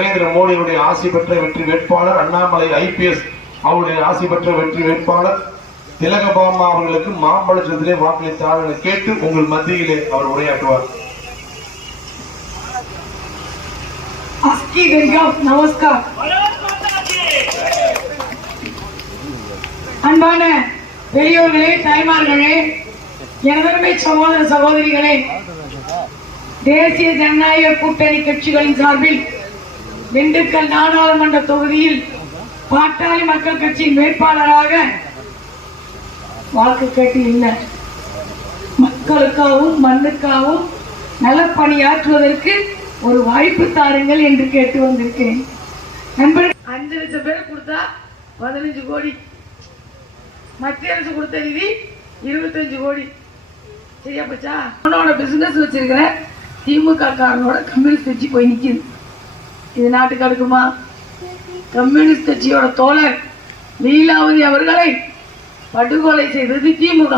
நரேந்திர மோடியுடைய ஆசி பெற்ற வெற்றி வேட்பாளர் அண்ணாமலை ஐபிஎஸ் அவருடைய ஆசி பெற்ற வெற்றி வேட்பாளர் திலகபாமா அவர்களுக்கு மாம்பழத்திலே வாக்களித்தார் கேட்டு உங்கள் மத்தியிலே அவர் உரையாற்றுவார். அன்பான பெரியோர்களே தாய்மார்களே எனதருமை சகோதர சகோதரிகளே தேசிய ஜனநாயக கூட்டணி கட்சிகளின் சார்பில் திண்டுக்கல் நாடாளுமன்ற தொகுதியில் பாட்டாளி மக்கள் கட்சியின் வேட்பாளராக வாக்கு கேட்டு இல்லை மக்களுக்காகவும் மண்ணுக்காகவும் நலப்பணியாற்றுவதற்கு ஒரு வாய்ப்பு தாருங்கள் என்று கேட்டு வந்திருக்கேன் நண்பர்கள் அஞ்சு லட்சம் பேர் கொடுத்தா பதினஞ்சு கோடி. மத்திய அரசு கொடுத்த நிதி இருபத்தஞ்சு கோடி. சரியா போச்சா? அவனோட பிசினஸ் வச்சிருக்கிற திமுக காரனோட கம்யூனிஸ்ட் கட்சி போய் நிக்குது. இது நாட்டுக்கு அடுக்குமா? கம்யூனிஸ்ட் கட்சியோட தோழர் லீலாவதி அவர்களை படுகொலை செய்தது திமுக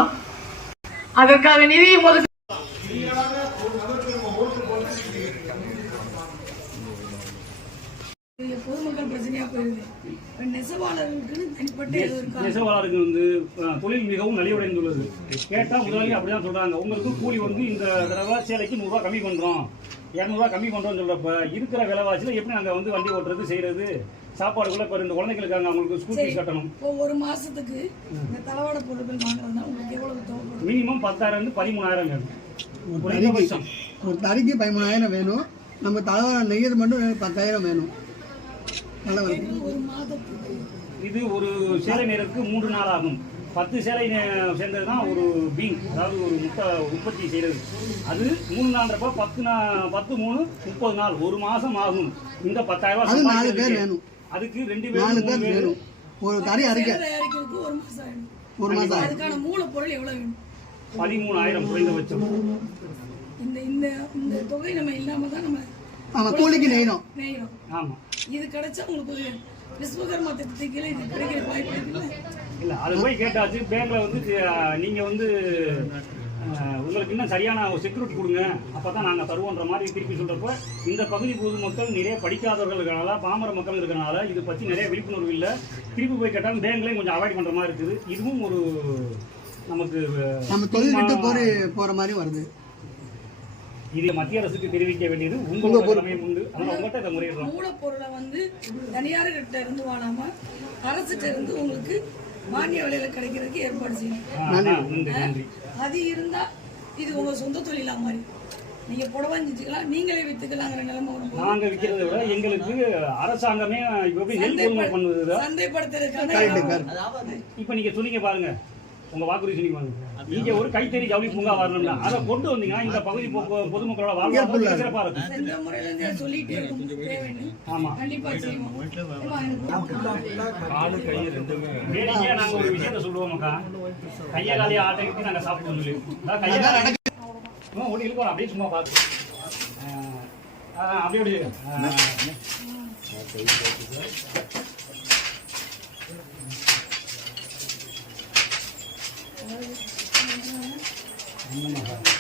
அதற்காக நிதியை ஒதுக்க இது பொதுமக்கள் பிரச்சனையா போயிருது. இப்ப நெசவாளர்களுக்கு வந்து தொழில் மிகவும் நலிவடைந்துள்ளது. கேட்டா முதலாளி அப்படிதான் சொல்றாங்க. உங்களுக்கு கூலி வந்து இந்த தடவை சேலைக்கு நூறுரூவா கம்மி பண்றோம். இரநூறுவா கம்மி பண்றோம்னு சொல்றப்ப இருக்கிற விலைவாசியில எப்படி நாங்க வந்து வண்டி ஓட்டுறது செய்யறது சாப்பாடுக்குள்ள இப்போ இந்த குழந்தைகளுக்காங்க அவங்களுக்கு ஸ்கூல் ஃபீஸ் கட்டணும். இப்போ ஒரு மாசத்துக்கு இந்த தளவாட பொருட்கள் வாங்குறதுனா உங்களுக்கு எவ்வளவு தேவைப்படும் மினிமம் பத்தாயிரம் இருந்து பதிமூணாயிரம் வேணும். ஒரு தறிக்கு ஒரு தறிக்கு பதிமூணாயிரம் வேணும். நம்ம தலைவரை நெய்யது மட்டும் பத்தாயிரம் வேணும். நல்ல ஒரு மாதத்துக்கு? இது ஒரு சேலை நேரத்துக்கு மூன்று நாள் ஆகும். பத்து சேலை சேர்ந்தது தான் ஒரு பீன். அதாவது ஒரு முட்டை உற்பத்தி செய்கிறது அது மூணு நாள்ன்றப்ப பத்து நா பத்து மூணு முப்பது நாள் ஒரு மாசம் ஆகும். இந்த பத்தாயிரம் நாலு பேர். வேணும். அதுக்கு ரெண்டு நாலு பேர் மூணு பேர் வேணும். ஒரு சேலை தயாரிக்கிறதுக்கு ஒரு மாசம் ஆயிடும். ஒரு மாதம். அதுக்கான மூலப்பொருள் எவ்வளவு வேணும்? பதிமூணாயிரம் குறைந்தபட்சம். இந்த இந்த இந்த தொகை நம்ம இல்லாம தான் நம்ம ஆமாம் கூலிக்கு நெய்யணும். நெய்யணும். ஆமா. இது கிடைச்சா உங்களுக்கு விஸ்வகர்மா திட்டத்துக்கு கீழே இது கிடைக்கிற வாய்ப்பு இருக்குல்ல? இல்ல அது போய் கேட்டாச்சு. பேங்க்ல வந்து அஹ், நீங்க வந்து உங்களுக்கு இன்னும் சரியான ஒரு செக்யூரிட்டி கொடுங்க. அப்பதான் நாங்க தருவோன்ற மாதிரி திருப்பி சொல்றப்ப இந்த பகுதி பொதுமக்கள் நிறைய படிக்காதவர்கள் இருக்கனால பாமர மக்கள் இருக்கனால இது பத்தி நிறைய விழிப்புணர்வு இல்ல. திருப்பி போய் கேட்டாலும் பேங்க்லயும் கொஞ்சம் அவாய்ட் பண்ற மாதிரி இருக்குது. இதுவும் ஒரு நமக்கு நம்ம தொழில் விட்டு போற மாதிரி வருது. இது மத்திய அரசுக்கு தெரிவிக்க வேண்டியது உங்களோட கடமை உண்டு. அதனால உங்கள்கிட்ட இதை முறையிடுறோம். மூலப்பொருளை வந்து தனியார்கிட்ட இருந்து வாங்காம அரசுகிட்ட இருந்து உங்களுக்கு மானிய விலையில கிடைக்கிறதுக்கு ஏற்பாடு செய்யணும். அது இருந்தா இது உங்க சொந்த தொழிலா மாதிரி. நீங்க புடவை செஞ்சுக்கலாம் நீங்களே வித்துக்கலாங்கிற நிலைமை வரும்போது நாங்க விற்கிறதை விட எங்களுக்கு அரசாங்கமே இப்ப சந்தைப்படுத்துறதுக்கான இப்ப நீங்க சொன்னீங்க பாருங்க. உங்க வாக்குறுதி சொன்னீங்க இங்க ஒரு கைத்தறி ஜவுளி பூங்கா வரணும்னா அதை கொண்டு வந்தீங்கன்னா இந்த பகுதி பொ- பொதுமக்களோட வாழ்வாதாரம் சிறப்பா இருக்கும். இந்த முறையில இருந்து சொல்லிட்டே இருக்கும். தேவைன்னு ஆமா. வேடிக்கையா நாங்க ஒரு விஷயத்த சொல்லுவோம்க்கா கையை காலையை ஆட்டைக்கு நாங்க சாப்பிட்டு சொல்லி கையை ஓடி இருக்கோம் அப்படியே சும்மா பார்த்து. அப்படியே அப்படியே. মনে হয়